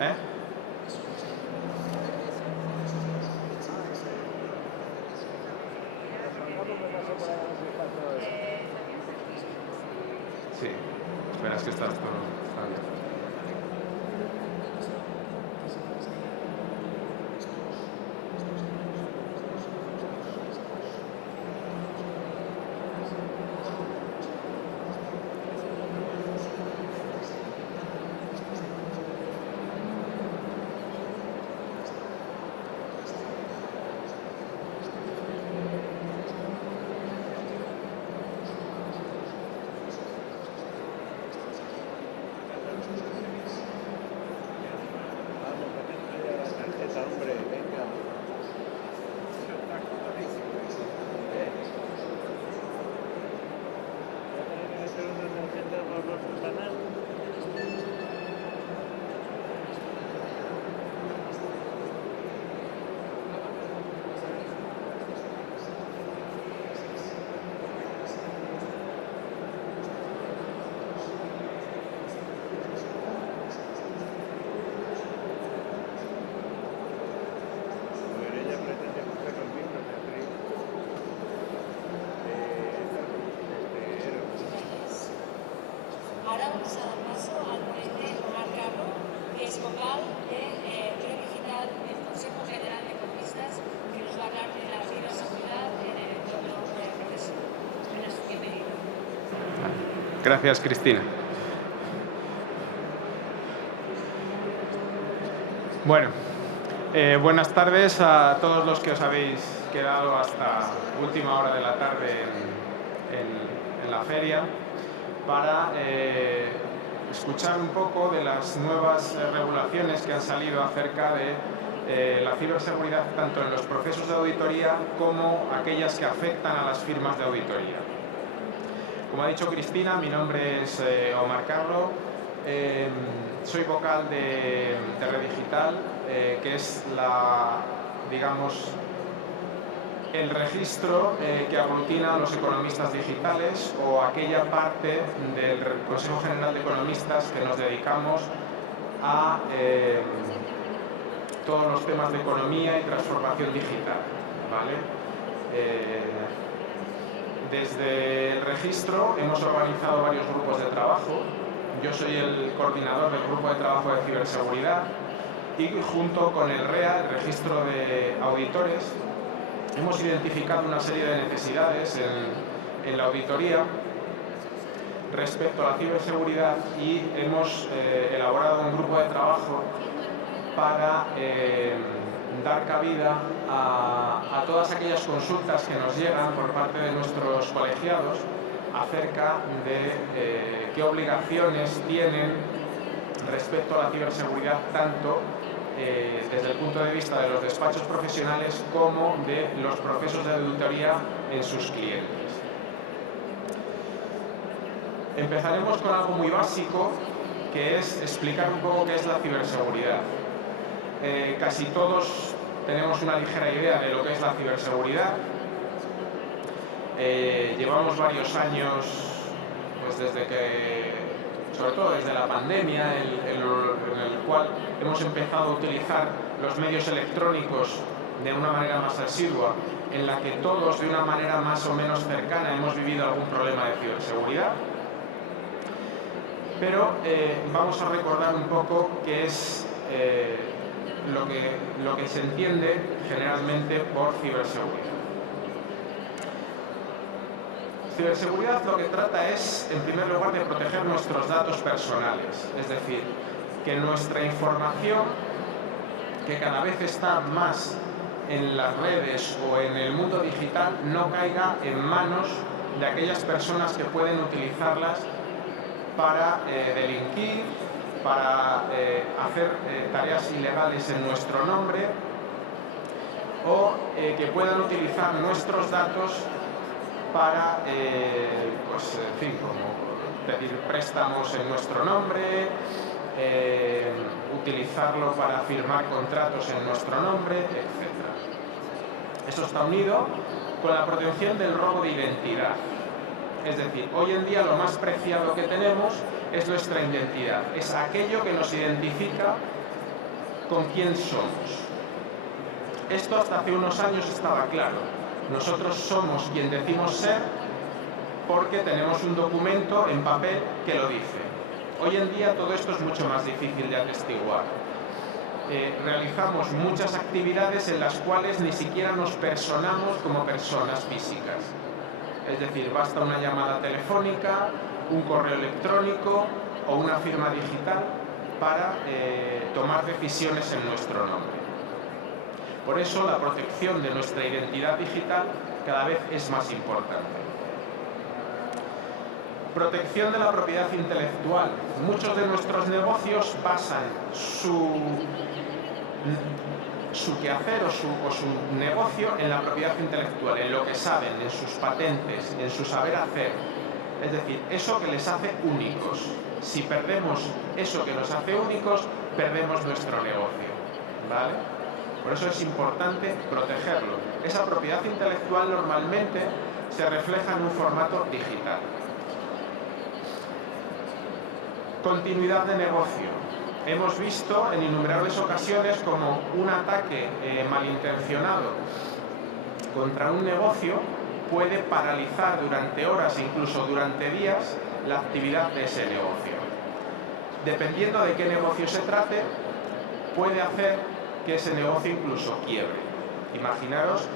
¿Eh? Sí, espera, es que está bien. Ahora vamos a dar paso al ponente Omar Carro, que es vocal de Red Digital del Consejo General de Economistas, que nos va a hablar de la ciberseguridad en el entorno profesional. Bienvenido. Gracias, Cristina. Bueno, buenas tardes a todos los que os habéis quedado hasta última hora de la tarde en la feria para escuchar un poco de las nuevas regulaciones que han salido acerca de la ciberseguridad tanto en los procesos de auditoría como aquellas que afectan a las firmas de auditoría. Como ha dicho Cristina, mi nombre es Omar Carro, soy vocal de Red Digital, que es el registro que aglutina a los economistas digitales o aquella parte del Consejo General de Economistas que nos dedicamos a todos los temas de economía y transformación digital, ¿vale? Desde el registro hemos organizado varios grupos de trabajo. Yo soy el coordinador del grupo de trabajo de ciberseguridad y junto con el REA, el registro de auditores, hemos identificado una serie de necesidades en la auditoría respecto a la ciberseguridad y hemos elaborado un grupo de trabajo para dar cabida a todas aquellas consultas que nos llegan por parte de nuestros colegiados acerca de qué obligaciones tienen respecto a la ciberseguridad, tanto desde el punto de vista de los despachos profesionales como de los procesos de auditoría en sus clientes. Empezaremos con algo muy básico, que es explicar un poco qué es la ciberseguridad. Casi todos tenemos una ligera idea de lo que es la ciberseguridad. Llevamos varios años, pues desde que, sobre todo desde la pandemia, en el cual hemos empezado a utilizar los medios electrónicos de una manera más asidua, en la que todos de una manera más o menos cercana hemos vivido algún problema de ciberseguridad. Pero vamos a recordar un poco qué es lo que se entiende generalmente por ciberseguridad. Ciberseguridad lo que trata es, en primer lugar, de proteger nuestros datos personales, es decir, que nuestra información, que cada vez está más en las redes o en el mundo digital, no caiga en manos de aquellas personas que pueden utilizarlas para delinquir, para hacer tareas ilegales en nuestro nombre o que puedan utilizar nuestros datos para, pues, en fin, como pedir préstamos en nuestro nombre, utilizarlo para firmar contratos en nuestro nombre, etc. Eso está unido con la protección del robo de identidad. Es decir, hoy en día lo más preciado que tenemos es nuestra identidad, es aquello que nos identifica con quién somos. Esto hasta hace unos años estaba claro. Nosotros somos quien decimos ser porque tenemos un documento en papel que lo dice. Hoy en día todo esto es mucho más difícil de atestiguar. Realizamos muchas actividades en las cuales ni siquiera nos personamos como personas físicas. Es decir, basta una llamada telefónica, un correo electrónico o una firma digital para tomar decisiones en nuestro nombre. Por eso la protección de nuestra identidad digital cada vez es más importante. Protección de la propiedad intelectual. Muchos de nuestros negocios basan su quehacer o su negocio en la propiedad intelectual, en lo que saben, en sus patentes, en su saber hacer. Es decir, eso que les hace únicos. Si perdemos eso que nos hace únicos, perdemos nuestro negocio, ¿vale? Por eso es importante protegerlo. Esa propiedad intelectual normalmente se refleja en un formato digital. Continuidad de negocio. Hemos visto en innumerables ocasiones como un ataque malintencionado contra un negocio puede paralizar durante horas e incluso durante días la actividad de ese negocio. Dependiendo de qué negocio se trate, puede hacer que ese negocio incluso quiebre. Imaginaros,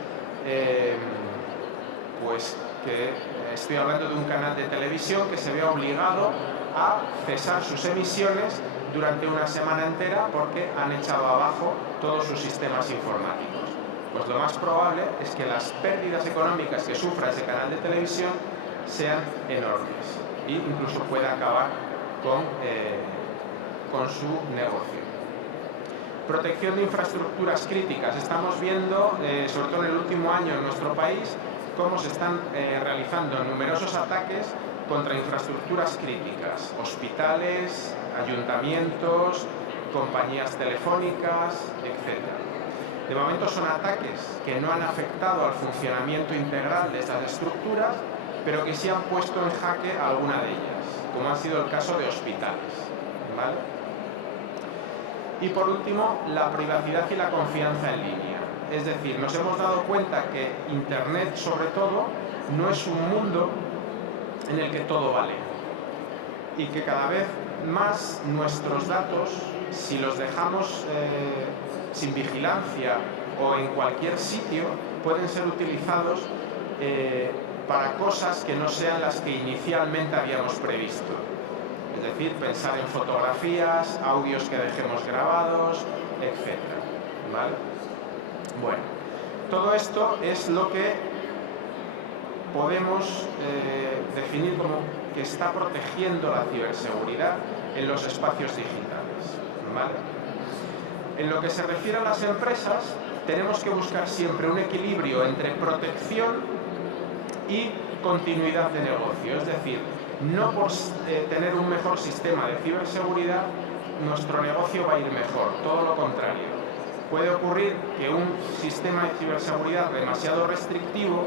pues que estoy hablando de un canal de televisión que se vea obligado a cesar sus emisiones durante una semana entera porque han echado abajo todos sus sistemas informáticos. Pues lo más probable es que las pérdidas económicas que sufra ese canal de televisión sean enormes e incluso pueda acabar con su negocio. Protección de infraestructuras críticas. Estamos viendo, sobre todo en el último año en nuestro país, cómo se están realizando numerosos ataques contra infraestructuras críticas, hospitales, ayuntamientos, compañías telefónicas, etc. De momento son ataques que no han afectado al funcionamiento integral de estas estructuras, pero que sí han puesto en jaque a alguna de ellas, como ha sido el caso de hospitales, ¿vale? Y por último, la privacidad y la confianza en línea. Es decir, nos hemos dado cuenta que Internet, sobre todo, no es un mundo en el que todo vale. Y que cada vez más nuestros datos, si los dejamos sin vigilancia o en cualquier sitio, pueden ser utilizados para cosas que no sean las que inicialmente habíamos previsto. Es decir, pensar en fotografías, audios que dejemos grabados, etc. ¿Vale? Bueno, todo esto es lo que podemos definir como que está protegiendo la ciberseguridad en los espacios digitales, ¿vale? En lo que se refiere a las empresas, tenemos que buscar siempre un equilibrio entre protección y continuidad de negocio. Es decir, no por tener un mejor sistema de ciberseguridad, nuestro negocio va a ir mejor, todo lo contrario. Puede ocurrir que un sistema de ciberseguridad demasiado restrictivo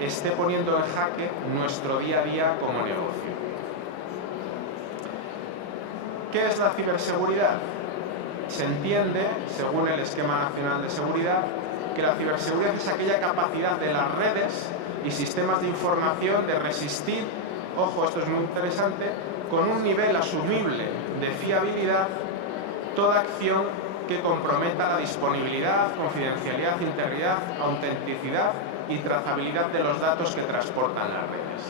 esté poniendo en jaque nuestro día a día como negocio. ¿Qué es la ciberseguridad? Se entiende, según el Esquema Nacional de Seguridad, que la ciberseguridad es aquella capacidad de las redes y sistemas de información de resistir, ojo, esto es muy interesante, con un nivel asumible de fiabilidad toda acción que comprometa la disponibilidad, confidencialidad, integridad, autenticidad y trazabilidad de los datos que transportan las redes,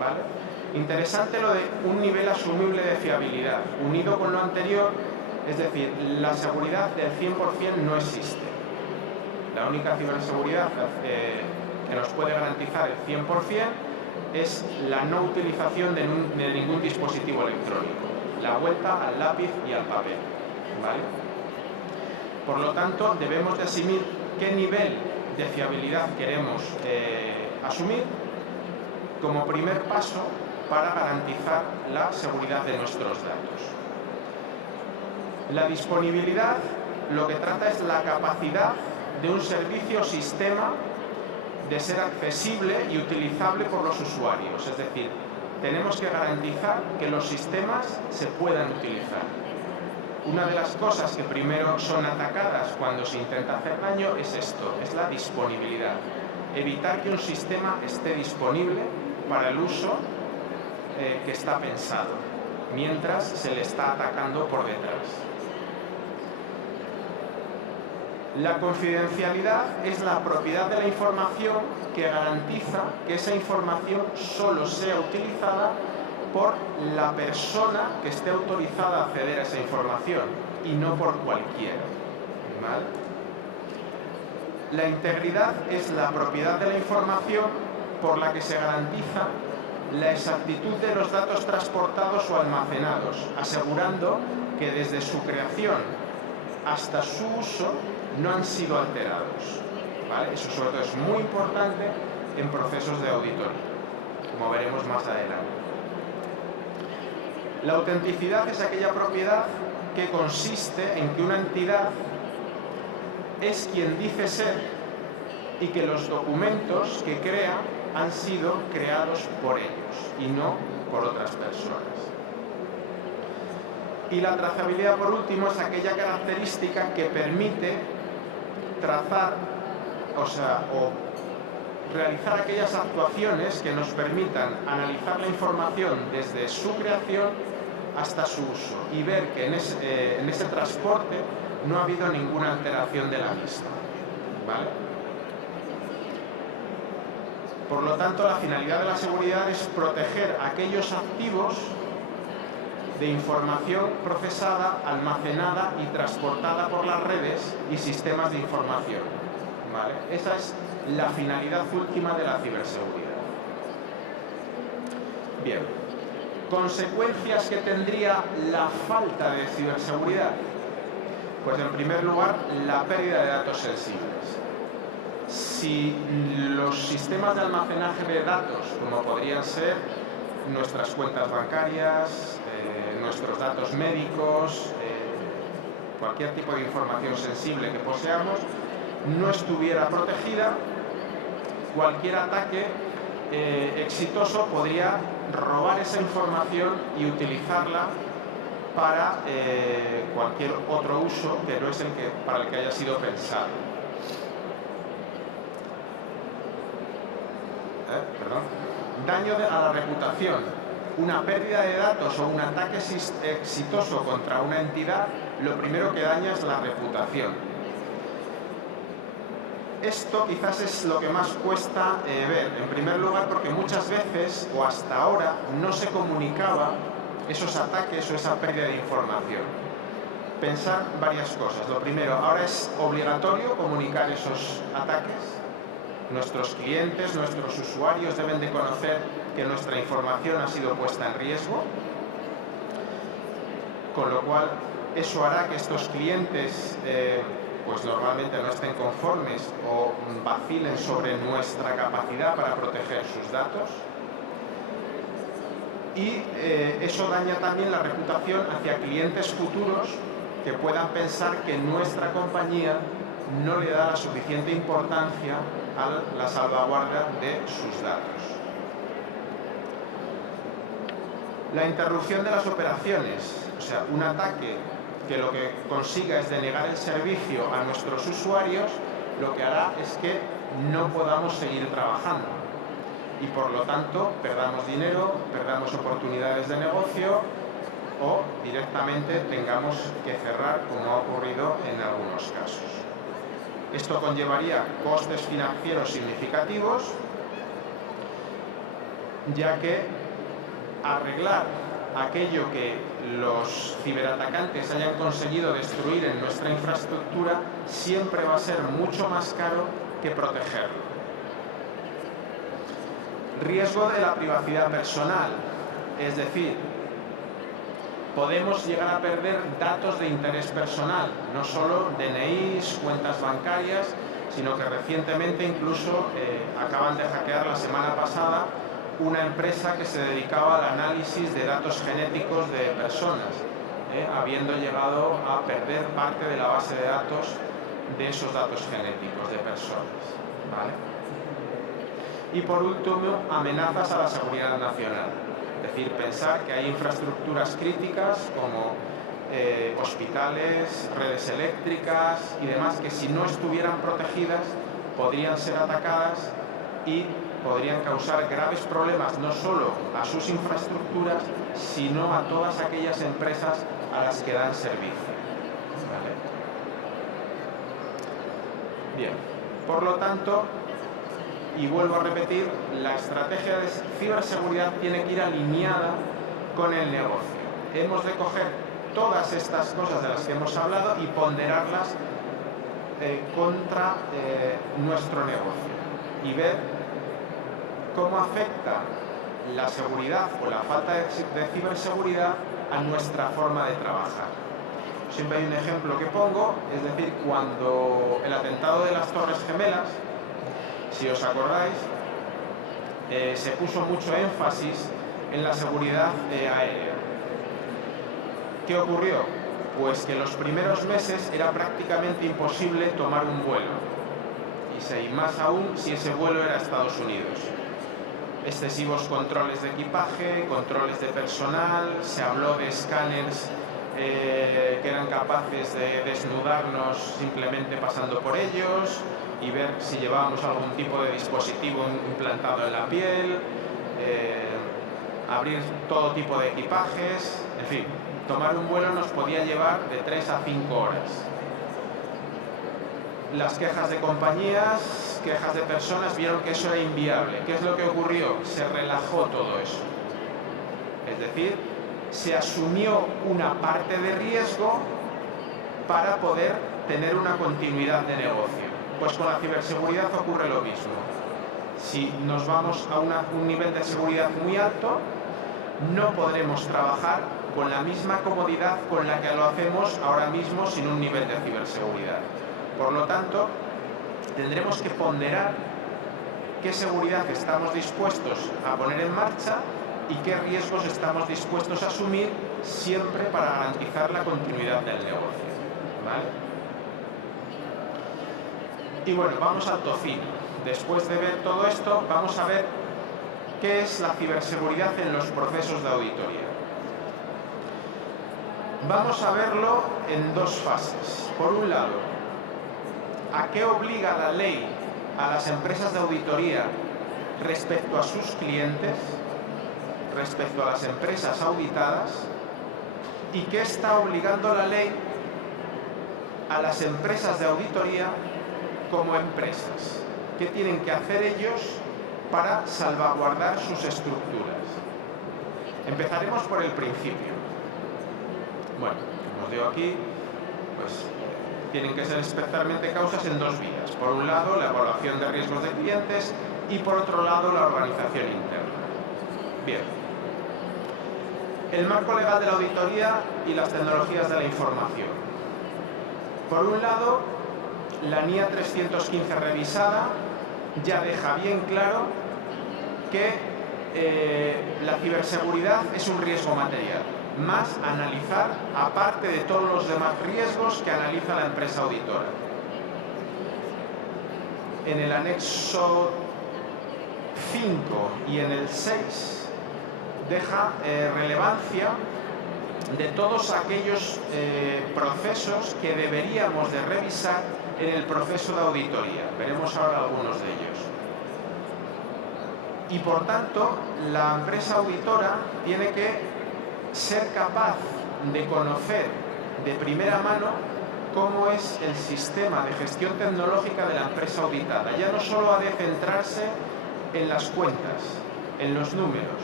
¿vale? Interesante lo de un nivel asumible de fiabilidad, unido con lo anterior, es decir, la seguridad del 100% no existe. La única ciberseguridad que nos puede garantizar el 100% es la no utilización de ningún dispositivo electrónico, la vuelta al lápiz y al papel, ¿vale? Por lo tanto, debemos de asumir qué nivel de fiabilidad queremos asumir como primer paso para garantizar la seguridad de nuestros datos. La disponibilidad lo que trata es la capacidad de un servicio o sistema de ser accesible y utilizable por los usuarios. Es decir, tenemos que garantizar que los sistemas se puedan utilizar. Una de las cosas que primero son atacadas cuando se intenta hacer daño es esto, es la disponibilidad. Evitar que un sistema esté disponible para el uso que está pensado, mientras se le está atacando por detrás. La confidencialidad es la propiedad de la información que garantiza que esa información solo sea utilizada por la persona que esté autorizada a acceder a esa información y no por cualquiera. ¿Vale? La integridad es la propiedad de la información por la que se garantiza la exactitud de los datos transportados o almacenados, asegurando que desde su creación hasta su uso no han sido alterados. ¿Vale? Eso sobre todo es muy importante en procesos de auditoría, como veremos más adelante. La autenticidad es aquella propiedad que consiste en que una entidad es quien dice ser y que los documentos que crea han sido creados por ellos y no por otras personas. Y la trazabilidad, por último, es aquella característica que permite trazar, o realizar aquellas actuaciones que nos permitan analizar la información desde su creación hasta su uso y ver que en ese transporte no ha habido ninguna alteración de la misma. ¿Vale? Por lo tanto, la finalidad de la seguridad es proteger aquellos activos de información procesada, almacenada y transportada por las redes y sistemas de información. ¿Vale? Esa es la finalidad última de la ciberseguridad. Bien, consecuencias que tendría la falta de ciberseguridad. Pues en primer lugar, la pérdida de datos sensibles. Si los sistemas de almacenaje de datos, como podrían ser nuestras cuentas bancarias, nuestros datos médicos, cualquier tipo de información sensible que poseamos, no estuviera protegida, cualquier ataque exitoso podría robar esa información y utilizarla para cualquier otro uso que no es para el que haya sido pensado. Daño a la reputación. Una pérdida de datos o un ataque exitoso contra una entidad, lo primero que daña es la reputación. Esto quizás es lo que más cuesta ver. En primer lugar, porque muchas veces, o hasta ahora, no se comunicaba esos ataques o esa pérdida de información. Pensar varias cosas. Lo primero, ahora es obligatorio comunicar esos ataques. Nuestros clientes, nuestros usuarios deben de conocer que nuestra información ha sido puesta en riesgo, con lo cual eso hará que estos clientes pues normalmente no estén conformes o vacilen sobre nuestra capacidad para proteger sus datos. Y eso daña también la reputación hacia clientes futuros que puedan pensar que nuestra compañía no le da la suficiente importancia a la salvaguarda de sus datos. La interrupción de las operaciones, o sea, un ataque que lo que consiga es denegar el servicio a nuestros usuarios, lo que hará es que no podamos seguir trabajando y por lo tanto perdamos dinero, perdamos oportunidades de negocio o directamente tengamos que cerrar, como ha ocurrido en algunos casos. Esto conllevaría costes financieros significativos, ya que arreglar aquello que los ciberatacantes hayan conseguido destruir en nuestra infraestructura siempre va a ser mucho más caro que protegerlo. Riesgo de la privacidad personal, es decir, podemos llegar a perder datos de interés personal, no solo DNIs, cuentas bancarias, sino que recientemente incluso acaban de hackear la semana pasada una empresa que se dedicaba al análisis de datos genéticos de personas, habiendo llegado a perder parte de la base de datos de esos datos genéticos de personas. ¿Vale? Y por último, amenazas a la seguridad nacional. Es decir, pensar que hay infraestructuras críticas como hospitales, redes eléctricas y demás que si no estuvieran protegidas podrían ser atacadas y podrían causar graves problemas no solo a sus infraestructuras, sino a todas aquellas empresas a las que dan servicio. ¿Vale? Bien, por lo tanto, y vuelvo a repetir, la estrategia de ciberseguridad tiene que ir alineada con el negocio. Hemos de coger todas estas cosas de las que hemos hablado y ponderarlas contra nuestro negocio y ver cómo afecta la seguridad o la falta de ciberseguridad a nuestra forma de trabajar. Siempre hay un ejemplo que pongo, es decir, cuando el atentado de las Torres Gemelas, si os acordáis, se puso mucho énfasis en la seguridad aérea. ¿Qué ocurrió? Pues que los primeros meses era prácticamente imposible tomar un vuelo, y más aún si ese vuelo era a Estados Unidos. Excesivos controles de equipaje, controles de personal, se habló de escáneres que eran capaces de desnudarnos simplemente pasando por ellos y ver si llevábamos algún tipo de dispositivo implantado en la piel, abrir todo tipo de equipajes, en fin, tomar un vuelo nos podía llevar de 3 a 5 horas. Las quejas de compañías, quejas de personas vieron que eso era inviable. ¿Qué es lo que ocurrió? Se relajó todo eso. Es decir, se asumió una parte de riesgo para poder tener una continuidad de negocio. Pues con la ciberseguridad ocurre lo mismo. Si nos vamos a un nivel de seguridad muy alto, no podremos trabajar con la misma comodidad con la que lo hacemos ahora mismo sin un nivel de ciberseguridad. Por lo tanto, tendremos que ponderar qué seguridad estamos dispuestos a poner en marcha y qué riesgos estamos dispuestos a asumir siempre para garantizar la continuidad del negocio. ¿Vale? Y bueno, vamos al tocino. Después de ver todo esto, vamos a ver qué es la ciberseguridad en los procesos de auditoría. Vamos a verlo en dos fases. Por un lado, ¿a qué obliga la ley a las empresas de auditoría respecto a sus clientes, respecto a las empresas auditadas? ¿Y qué está obligando la ley a las empresas de auditoría como empresas? ¿Qué tienen que hacer ellos para salvaguardar sus estructuras? Empezaremos por el principio. Bueno, como os digo aquí, pues tienen que ser especialmente causas en dos vías. Por un lado, la evaluación de riesgos de clientes y por otro lado, la organización interna. Bien. El marco legal de la auditoría y las tecnologías de la información. Por un lado, la NIA 315 revisada ya deja bien claro que la ciberseguridad es un riesgo material, más analizar aparte de todos los demás riesgos que analiza la empresa auditora. En el anexo 5 y en el 6 deja relevancia de todos aquellos procesos que deberíamos de revisar en el proceso de auditoría. Veremos ahora algunos de ellos. Y por tanto, la empresa auditora tiene que ser capaz de conocer de primera mano cómo es el sistema de gestión tecnológica de la empresa auditada. Ya no solo ha de centrarse en las cuentas, en los números,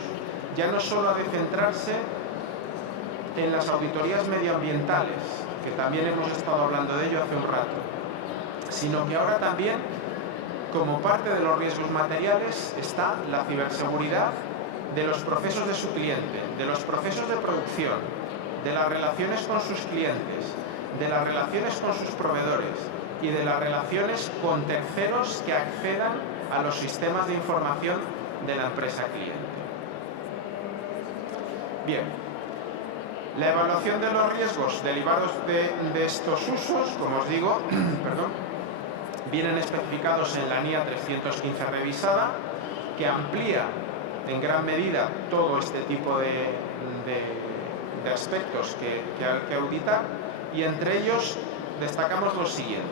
ya no solo ha de centrarse en las auditorías medioambientales, que también hemos estado hablando de ello hace un rato, sino que ahora también, como parte de los riesgos materiales, está la ciberseguridad de los procesos de su cliente, de los procesos de producción, de las relaciones con sus clientes, de las relaciones con sus proveedores y de las relaciones con terceros que accedan a los sistemas de información de la empresa cliente. Bien, la evaluación de los riesgos derivados de estos usos, como os digo, vienen especificados en la NIA 315 revisada que amplía en gran medida todo este tipo de aspectos que hay que auditar, y entre ellos destacamos los siguientes.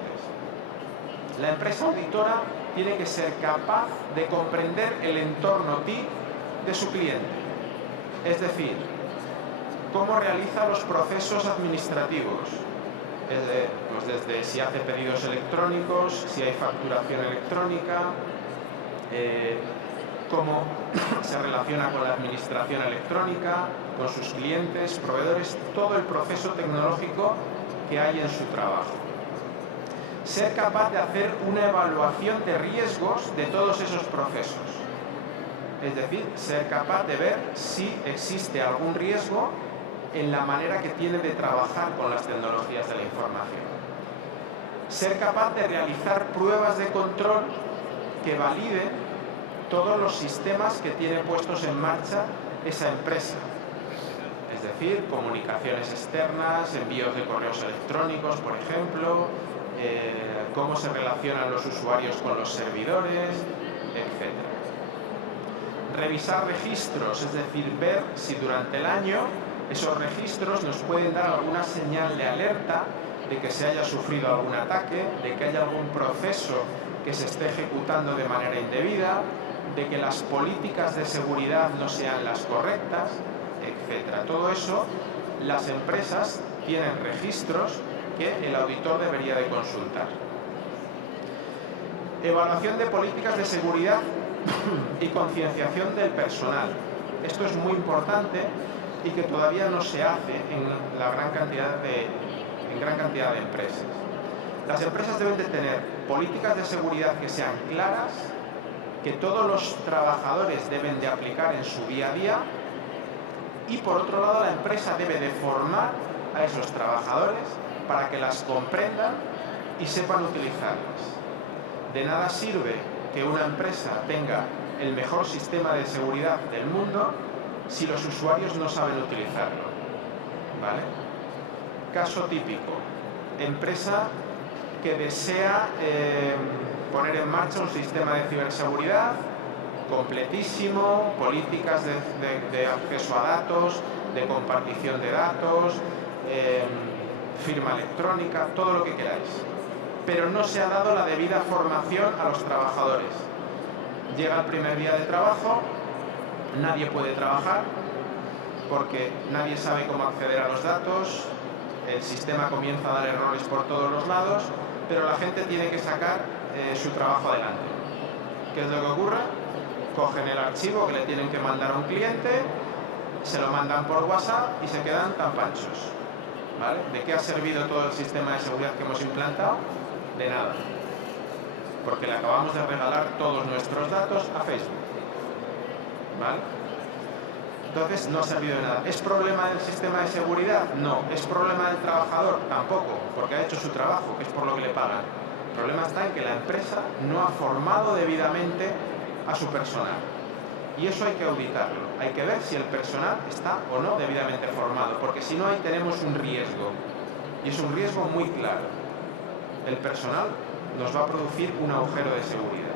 La empresa auditora tiene que ser capaz de comprender el entorno TI de su cliente, es decir, cómo realiza los procesos administrativos, pues desde si hace pedidos electrónicos, si hay facturación electrónica, cómo se relaciona con la administración electrónica, con sus clientes, proveedores, todo el proceso tecnológico que hay en su trabajo. Ser capaz de hacer una evaluación de riesgos de todos esos procesos. Es decir, ser capaz de ver si existe algún riesgo en la manera que tiene de trabajar con las tecnologías de la información. Ser capaz de realizar pruebas de control que validen todos los sistemas que tiene puestos en marcha esa empresa. Es decir, comunicaciones externas, envíos de correos electrónicos, por ejemplo, cómo se relacionan los usuarios con los servidores, etc. Revisar registros, es decir, ver si durante el año esos registros nos pueden dar alguna señal de alerta de que se haya sufrido algún ataque, de que haya algún proceso que se esté ejecutando de manera indebida, de que las políticas de seguridad no sean las correctas, etc. Todo eso, las empresas tienen registros que el auditor debería de consultar. Evaluación de políticas de seguridad y concienciación del personal. Esto es muy importante y que todavía no se hace en gran cantidad de empresas. Las empresas deben de tener políticas de seguridad que sean claras, que todos los trabajadores deben de aplicar en su día a día, y por otro lado la empresa debe de formar a esos trabajadores para que las comprendan y sepan utilizarlas. De nada sirve que una empresa tenga el mejor sistema de seguridad del mundo si los usuarios no saben utilizarlo. ¿Vale? Caso típico: empresa que desea poner en marcha un sistema de ciberseguridad completísimo, políticas de acceso a datos, de compartición de datos, firma electrónica, todo lo que queráis. Pero no se ha dado la debida formación a los trabajadores. Llega el primer día de trabajo, nadie puede trabajar porque nadie sabe cómo acceder a los datos, el sistema comienza a dar errores por todos los lados, pero la gente tiene que sacar su trabajo adelante. ¿Qué es lo que ocurre? Cogen el archivo que le tienen que mandar a un cliente, se lo mandan por WhatsApp y se quedan tan panchos. ¿Vale? ¿De qué ha servido todo el sistema de seguridad que hemos implantado? De nada. Porque le acabamos de regalar todos nuestros datos a Facebook. ¿Vale? Entonces no ha servido de nada. ¿Es problema del sistema de seguridad? No. ¿Es problema del trabajador? Tampoco, porque ha hecho su trabajo, que es por lo que le pagan. El problema está en que la empresa no ha formado debidamente a su personal. Y eso hay que auditarlo. Hay que ver si el personal está o no debidamente formado, porque si no, ahí tenemos un riesgo. Y es un riesgo muy claro. El personal nos va a producir un agujero de seguridad.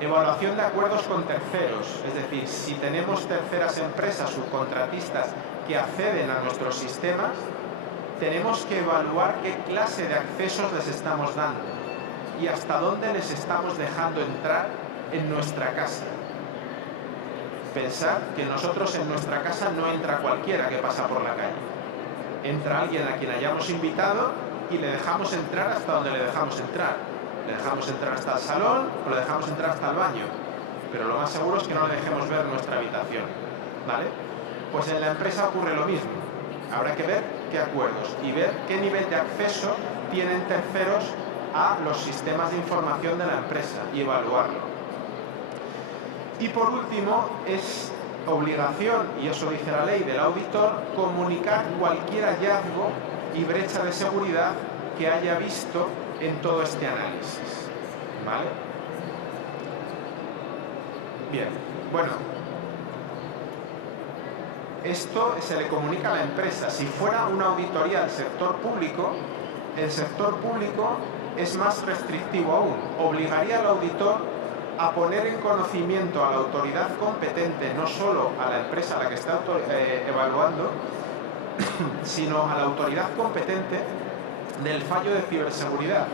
Evaluación de acuerdos con terceros, es decir, si tenemos terceras empresas subcontratistas que acceden a nuestros sistemas, tenemos que evaluar qué clase de accesos les estamos dando y hasta dónde les estamos dejando entrar en nuestra casa. Pensad que nosotros en nuestra casa no entra cualquiera que pasa por la calle. Entra alguien a quien hayamos invitado y le dejamos entrar hasta donde le dejamos entrar. Le dejamos entrar hasta el salón o le dejamos entrar hasta el baño. Pero lo más seguro es que no le dejemos ver nuestra habitación. ¿Vale? Pues en la empresa ocurre lo mismo. Habrá que ver qué acuerdos y ver qué nivel de acceso tienen terceros a los sistemas de información de la empresa y evaluarlo. Y por último, es obligación, y eso dice la ley, del auditor, comunicar cualquier hallazgo y brecha de seguridad que haya visto en todo este análisis. ¿Vale? Bien, bueno, esto se le comunica a la empresa. Si fuera una auditoría del sector público, el sector público es más restrictivo aún. Obligaría al auditor a poner en conocimiento a la autoridad competente, no solo a la empresa a la que está evaluando, sino a la autoridad competente del fallo de ciberseguridad.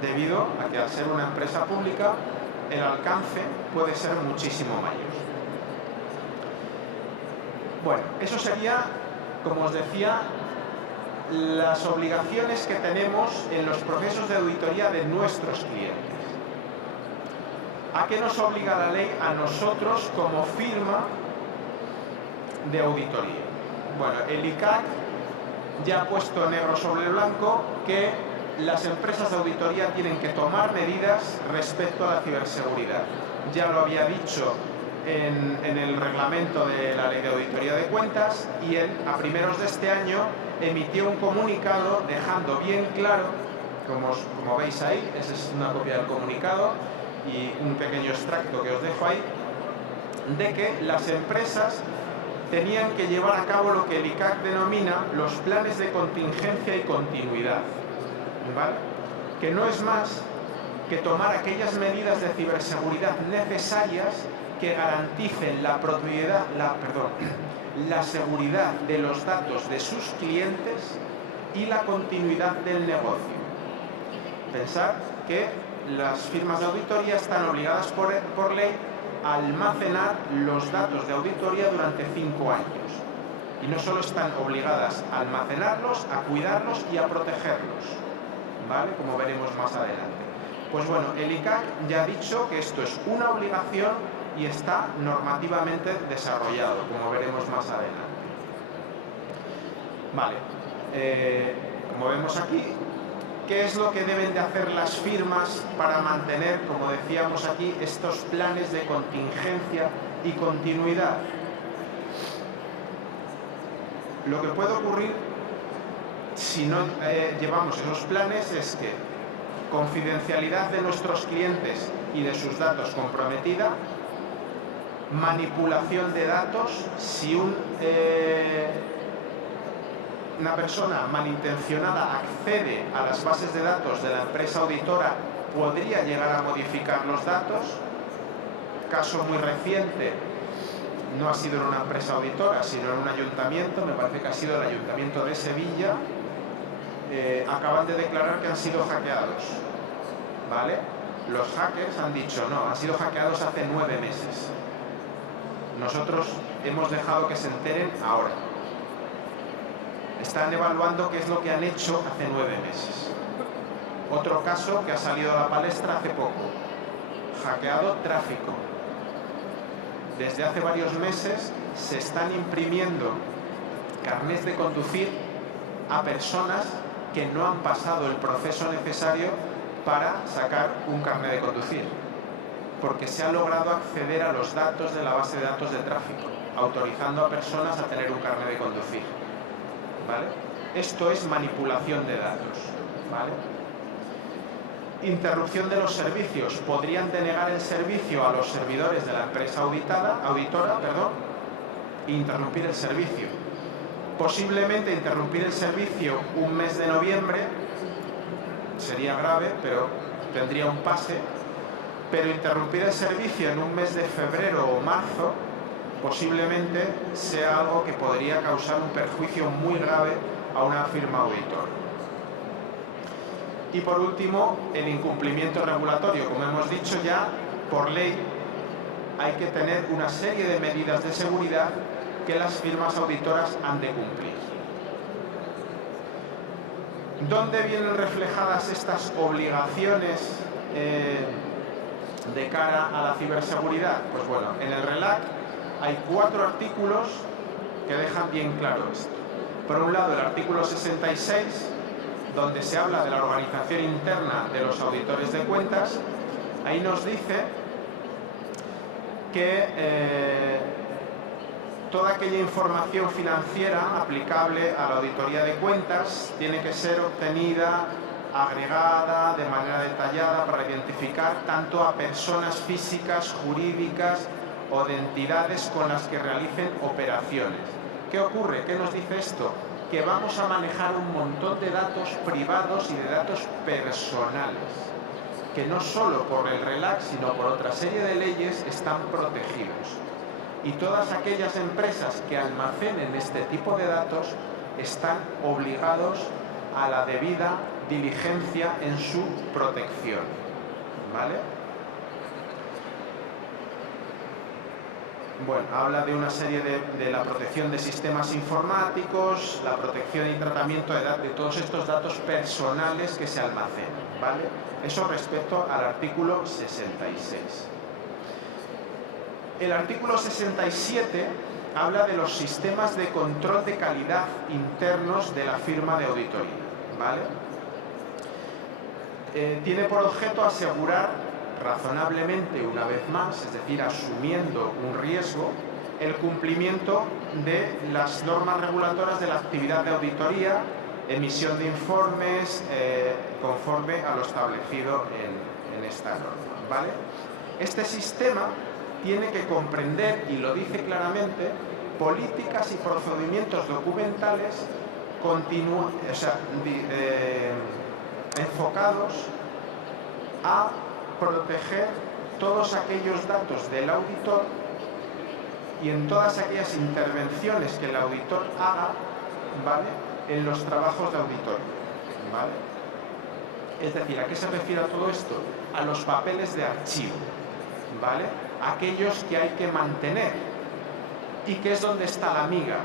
Debido a que al ser una empresa pública, el alcance puede ser muchísimo mayor. Bueno, eso sería, como os decía, las obligaciones que tenemos en los procesos de auditoría de nuestros clientes. ¿A qué nos obliga la ley a nosotros como firma de auditoría? Bueno, el ICAC ya ha puesto negro sobre blanco que las empresas de auditoría tienen que tomar medidas respecto a la ciberseguridad. Ya lo había dicho en el reglamento de la Ley de Auditoría de Cuentas, y él, a primeros de este año, emitió un comunicado dejando bien claro, como veis ahí, esa es una copia del comunicado y un pequeño extracto que os dejo ahí, de que las empresas tenían que llevar a cabo lo que el ICAC denomina los planes de contingencia y continuidad, ¿vale? Que no es más que tomar aquellas medidas de ciberseguridad necesarias que garanticen la seguridad de los datos de sus clientes y la continuidad del negocio. Pensad que las firmas de auditoría están obligadas por ley a almacenar los datos de auditoría durante 5 años. Y no solo están obligadas a almacenarlos, a cuidarlos y a protegerlos, ¿vale? Como veremos más adelante. Pues bueno, el ICAC ya ha dicho que esto es una obligación y está normativamente desarrollado, como veremos más adelante. Vale, como vemos aquí, ¿qué es lo que deben de hacer las firmas para mantener, como decíamos aquí, estos planes de contingencia y continuidad? Lo que puede ocurrir si no llevamos esos planes es que confidencialidad de nuestros clientes y de sus datos comprometida, manipulación de datos, si una persona malintencionada accede a las bases de datos de la empresa auditora, podría llegar a modificar los datos. Caso muy reciente, no ha sido en una empresa auditora, sino en un ayuntamiento, me parece que ha sido el Ayuntamiento de Sevilla, acaban de declarar que han sido hackeados, ¿vale? Los hackers han dicho, no, han sido hackeados hace 9 meses. Nosotros hemos dejado que se enteren ahora. Están evaluando qué es lo que han hecho hace 9 meses. Otro caso que ha salido a la palestra hace poco, hackeado tráfico. Desde hace varios meses se están imprimiendo carnets de conducir a personas que no han pasado el proceso necesario para sacar un carnet de conducir, porque se ha logrado acceder a los datos de la base de datos de tráfico, autorizando a personas a tener un carnet de conducir, ¿vale? Esto es manipulación de datos, ¿vale? Interrupción de los servicios. Podrían denegar el servicio a los servidores de la empresa auditora, e interrumpir el servicio. Posiblemente interrumpir el servicio un mes de noviembre sería grave, pero tendría un pase. Pero interrumpir el servicio en un mes de febrero o marzo posiblemente sea algo que podría causar un perjuicio muy grave a una firma auditora. Y por último, el incumplimiento regulatorio. Como hemos dicho ya, por ley hay que tener una serie de medidas de seguridad que las firmas auditoras han de cumplir. ¿Dónde vienen reflejadas estas obligaciones de cara a la ciberseguridad? Pues bueno, en el RELAC hay 4 artículos que dejan bien claro esto. Por un lado, el artículo 66, donde se habla de la organización interna de los auditores de cuentas. Ahí nos dice que toda aquella información financiera aplicable a la auditoría de cuentas tiene que ser obtenida, agregada de manera detallada para identificar tanto a personas físicas, jurídicas o de entidades con las que realicen operaciones. ¿Qué ocurre? ¿Qué nos dice esto? Que vamos a manejar un montón de datos privados y de datos personales. que no solo por el RELAC, sino por otra serie de leyes están protegidos. Y todas aquellas empresas que almacenen este tipo de datos están obligados a la debida diligencia en su protección, ¿vale? Bueno, habla de una serie de la protección de sistemas informáticos, la protección y tratamiento de todos estos datos personales que se almacenan, ¿vale? Eso respecto al artículo 66. El artículo 67 habla de los sistemas de control de calidad internos de la firma de auditoría, ¿vale? Tiene por objeto asegurar razonablemente, una vez más, es decir, asumiendo un riesgo, el cumplimiento de las normas reguladoras de la actividad de auditoría, emisión de informes conforme a lo establecido en esta norma, ¿vale? Este sistema tiene que comprender, y lo dice claramente, políticas y procedimientos documentales enfocados a proteger todos aquellos datos del auditor y en todas aquellas intervenciones que el auditor haga, ¿vale?, en los trabajos de auditoría, ¿vale? Es decir, ¿a qué se refiere a todo esto? A los papeles de archivo, ¿vale? Aquellos que hay que mantener y que es donde está la miga.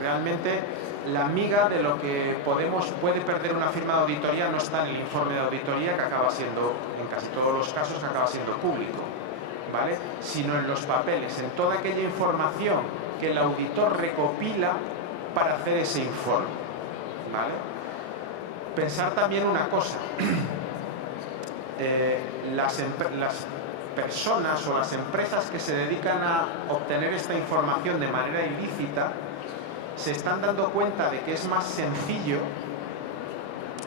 Realmente la miga de lo que puede perder una firma de auditoría no está en el informe de auditoría, que acaba siendo, en casi todos los casos, acaba siendo público, ¿vale?, sino en los papeles, en toda aquella información que el auditor recopila para hacer ese informe, ¿vale? Pensar también una cosa, las personas o las empresas que se dedican a obtener esta información de manera ilícita se están dando cuenta de que es más sencillo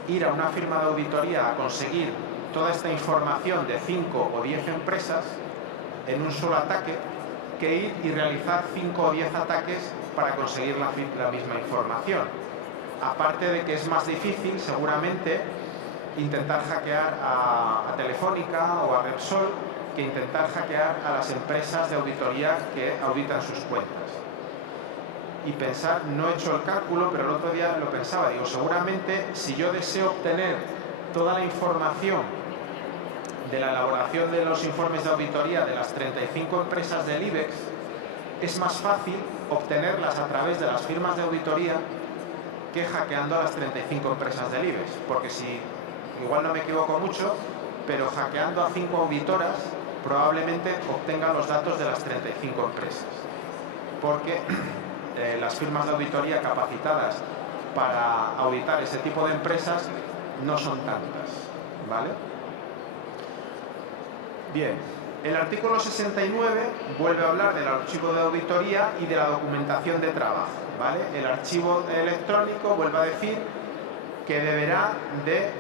ir a una firma de auditoría a conseguir toda esta información de 5 o 10 empresas en un solo ataque que ir y realizar 5 o 10 ataques para conseguir la misma información. Aparte de que es más difícil, seguramente, intentar hackear a Telefónica o a Repsol que intentar hackear a las empresas de auditoría que auditan sus cuentas. Y pensar, no he hecho el cálculo, pero el otro día lo pensaba, digo, seguramente si yo deseo obtener toda la información de la elaboración de los informes de auditoría de las 35 empresas del IBEX, es más fácil obtenerlas a través de las firmas de auditoría que hackeando a las 35 empresas del IBEX, porque si, igual no me equivoco mucho, pero hackeando a 5 auditoras probablemente obtenga los datos de las 35 empresas, porque las firmas de auditoría capacitadas para auditar ese tipo de empresas no son tantas, ¿vale? Bien, el artículo 69 vuelve a hablar del archivo de auditoría y de la documentación de trabajo, ¿vale? El archivo electrónico vuelve a decir que deberá de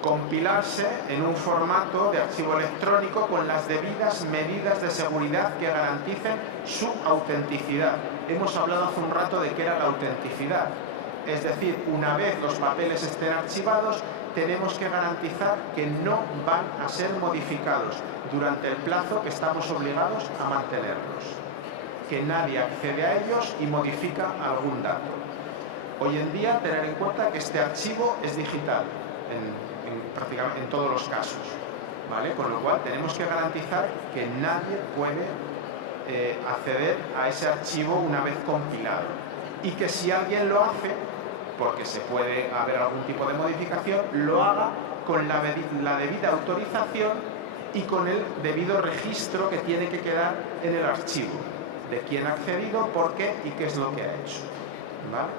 compilarse en un formato de archivo electrónico con las debidas medidas de seguridad que garanticen su autenticidad. Hemos hablado hace un rato de qué era la autenticidad. Es decir, una vez los papeles estén archivados, tenemos que garantizar que no van a ser modificados durante el plazo que estamos obligados a mantenerlos. Que nadie accede a ellos y modifica algún dato. Hoy en día, tener en cuenta que este archivo es digital prácticamente en todos los casos, ¿vale? Con lo cual tenemos que garantizar que nadie puede acceder a ese archivo una vez compilado, y que si alguien lo hace, porque se puede haber algún tipo de modificación, lo haga con la debida autorización y con el debido registro que tiene que quedar en el archivo, de quién ha accedido, por qué y qué es lo que ha hecho, ¿vale?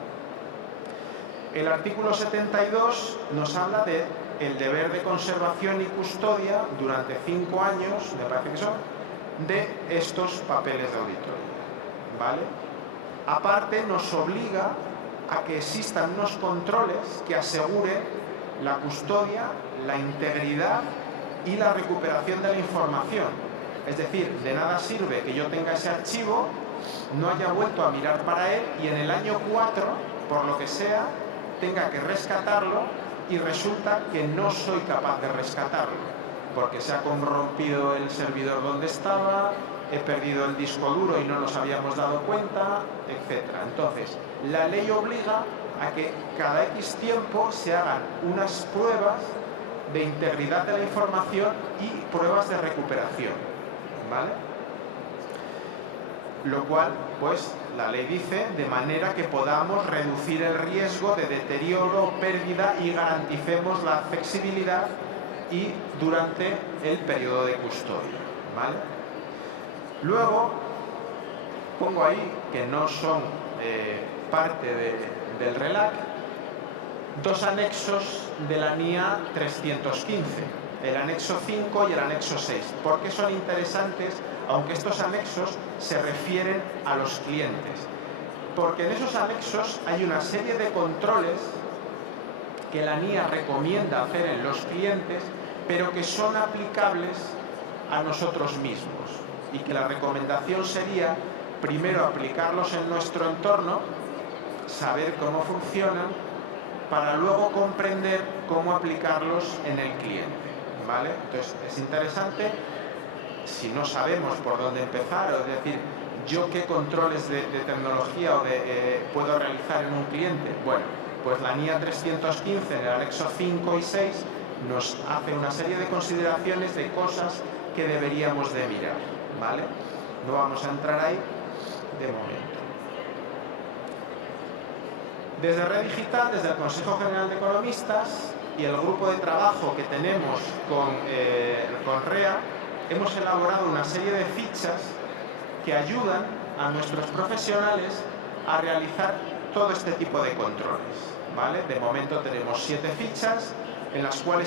El artículo 72 nos habla de el deber de conservación y custodia durante 5 años, me parece que son, de estos papeles de auditoría, ¿vale? Aparte, nos obliga a que existan unos controles que aseguren la custodia, la integridad y la recuperación de la información. Es decir, de nada sirve que yo tenga ese archivo, no haya vuelto a mirar para él y en el año 4, por lo que sea, tenga que rescatarlo y resulta que no soy capaz de rescatarlo, porque se ha corrompido el servidor donde estaba, he perdido el disco duro y no nos habíamos dado cuenta, etc. Entonces, la ley obliga a que cada X tiempo se hagan unas pruebas de integridad de la información y pruebas de recuperación, ¿vale? Lo cual, pues, la ley dice de manera que podamos reducir el riesgo de deterioro, pérdida y garanticemos la accesibilidad y durante el periodo de custodia, ¿vale? Luego, pongo ahí que no son parte del RELAC, dos anexos de la NIA 315, el anexo 5 y el anexo 6. ¿Por qué son interesantes? Aunque estos anexos se refieren a los clientes. Porque en esos anexos hay una serie de controles que la NIA recomienda hacer en los clientes, pero que son aplicables a nosotros mismos. Y que la recomendación sería, primero, aplicarlos en nuestro entorno, saber cómo funcionan, para luego comprender cómo aplicarlos en el cliente, ¿vale? Entonces, es interesante, si no sabemos por dónde empezar, o es decir, yo qué controles de tecnología puedo realizar en un cliente. Bueno, pues la NIA 315 en el anexo 5 y 6 nos hace una serie de consideraciones de cosas que deberíamos de mirar, ¿vale? No vamos a entrar ahí de momento. Desde Red Digital, desde el Consejo General de Economistas y el grupo de trabajo que tenemos con REA, hemos elaborado una serie de fichas que ayudan a nuestros profesionales a realizar todo este tipo de controles, ¿vale? De momento tenemos 7 fichas en las cuales